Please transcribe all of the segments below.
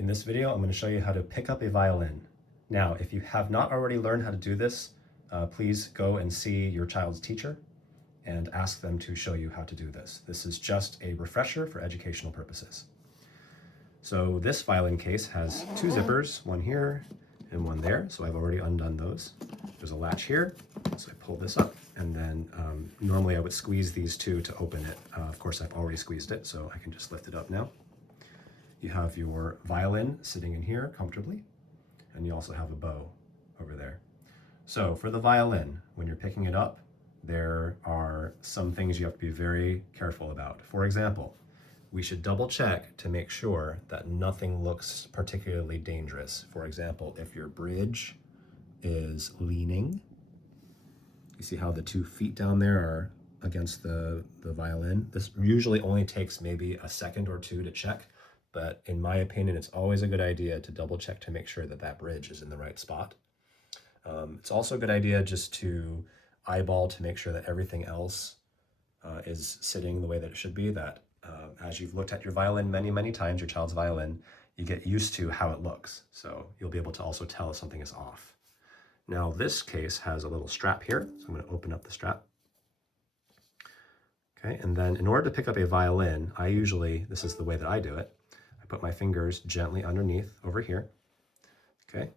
In this video, I'm going to show you how to pick up a violin. Now, if you have not already learned how to do this, please go and see your child's teacher and ask them to show you how to do this. This is just a refresher for educational purposes. So this violin case has two zippers, one here and one there. So I've already undone those. There's a latch here. So I pull this up, and then normally I would squeeze these two to open it. Of course, I've already squeezed it, so I can just lift it up now. You have your violin sitting in here comfortably, and you also have a bow over there. So for the violin, when you're picking it up, there are some things you have to be very careful about. For example, we should double check to make sure that nothing looks particularly dangerous. For example, if your bridge is leaning, you see how the 2 feet down there are against the violin. This usually only takes maybe a second or two to check, but in my opinion, it's always a good idea to double check to make sure that that bridge is in the right spot. It's also a good idea just to eyeball to make sure that everything else is sitting the way that it should be, that as you've looked at your violin many, many times, your child's violin, you get used to how it looks. So you'll be able to also tell if something is off. Now this case has a little strap here, so I'm going to open up the strap. Okay, and then in order to pick up a violin, this is the way that I do it, I put my fingers gently underneath over here, okay?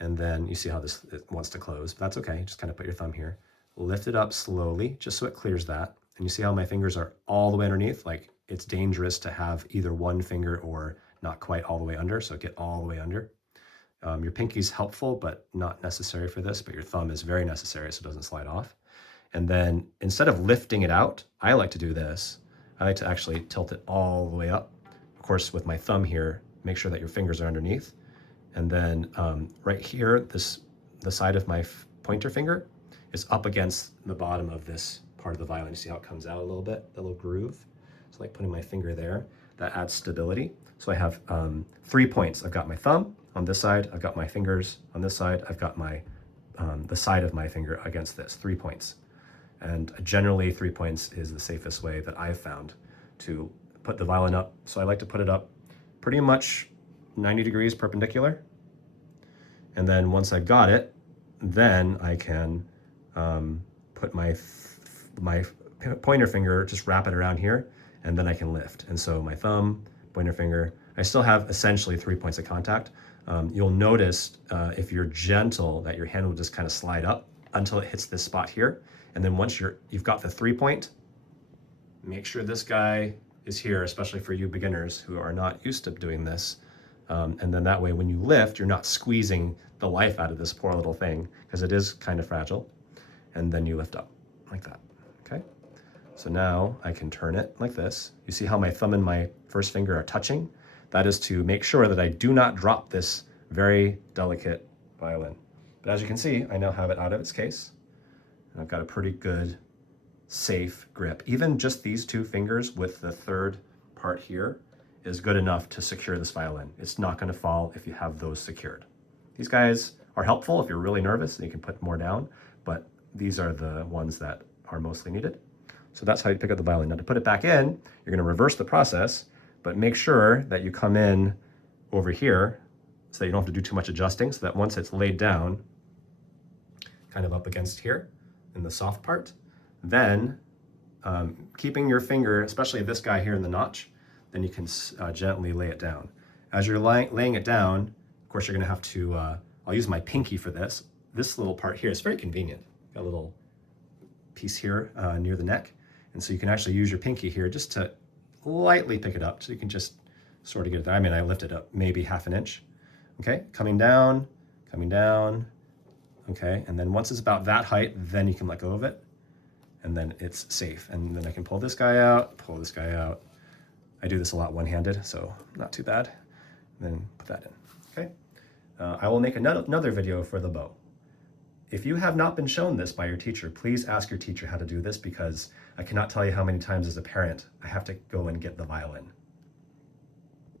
And then you see how it wants to close, but that's okay, just kind of put your thumb here. Lift it up slowly, just so it clears that. And you see how my fingers are all the way underneath? Like, it's dangerous to have either one finger or not quite all the way under, so get all the way under. Your pinky's helpful, but not necessary for this, but your thumb is very necessary so it doesn't slide off. And then instead of lifting it out, I like to do this. I like to actually tilt it all the way up. Of course, with my thumb here, make sure that your fingers are underneath. And then right here, the side of my pointer finger is up against the bottom of this part of the violin. You see how it comes out a little bit, the little groove? So like putting my finger there, that adds stability. So I have 3 points. I've got my thumb on this side, I've got my fingers on this side, I've got my the side of my finger against this, 3 points. And generally 3 points is the safest way that I've found to put the violin up. So I like to put it up pretty much 90 degrees perpendicular. And then once I've got it, then I can put my pointer finger, just wrap it around here, and then I can lift. And so my thumb, pointer finger, I still have essentially 3 points of contact. You'll notice if you're gentle that your hand will just kind of slide up until it hits this spot here. And then once you've got the 3 point, make sure this guy is here, especially for you beginners who are not used to doing this. And then that way, when you lift, you're not squeezing the life out of this poor little thing, because it is kind of fragile. And then you lift up like that, okay? So now I can turn it like this. You see how my thumb and my first finger are touching? That is to make sure that I do not drop this very delicate violin. But as you can see, I now have it out of its case. And I've got a pretty good, safe grip. Even just these 2 fingers with the third part here is good enough to secure this violin. It's not going to fall if you have those secured. These guys are helpful if you're really nervous and you can put more down, but these are the ones that are mostly needed. So that's how you pick up the violin. Now to put it back in, you're going to reverse the process, but make sure that you come in over here so that you don't have to do too much adjusting, so that once it's laid down, kind of up against here in the soft part, then keeping your finger, especially this guy here in the notch, then you can gently lay it down. As you're laying it down, of course, you're going to have to, I'll use my pinky for this. This little part here is very convenient. Got a little piece here near the neck. And so you can actually use your pinky here just to lightly pick it up. So you can just sort of get it there. I mean, I lift it up maybe ½ inch. Okay, coming down, okay. And then once it's about that height, then you can let go of it. And then it's safe. And then I can pull this guy out, pull this guy out. I do this a lot one-handed, so not too bad. And then put that in, okay? I will make another video for the bow. If you have not been shown this by your teacher, please ask your teacher how to do this, because I cannot tell you how many times as a parent I have to go and get the violin.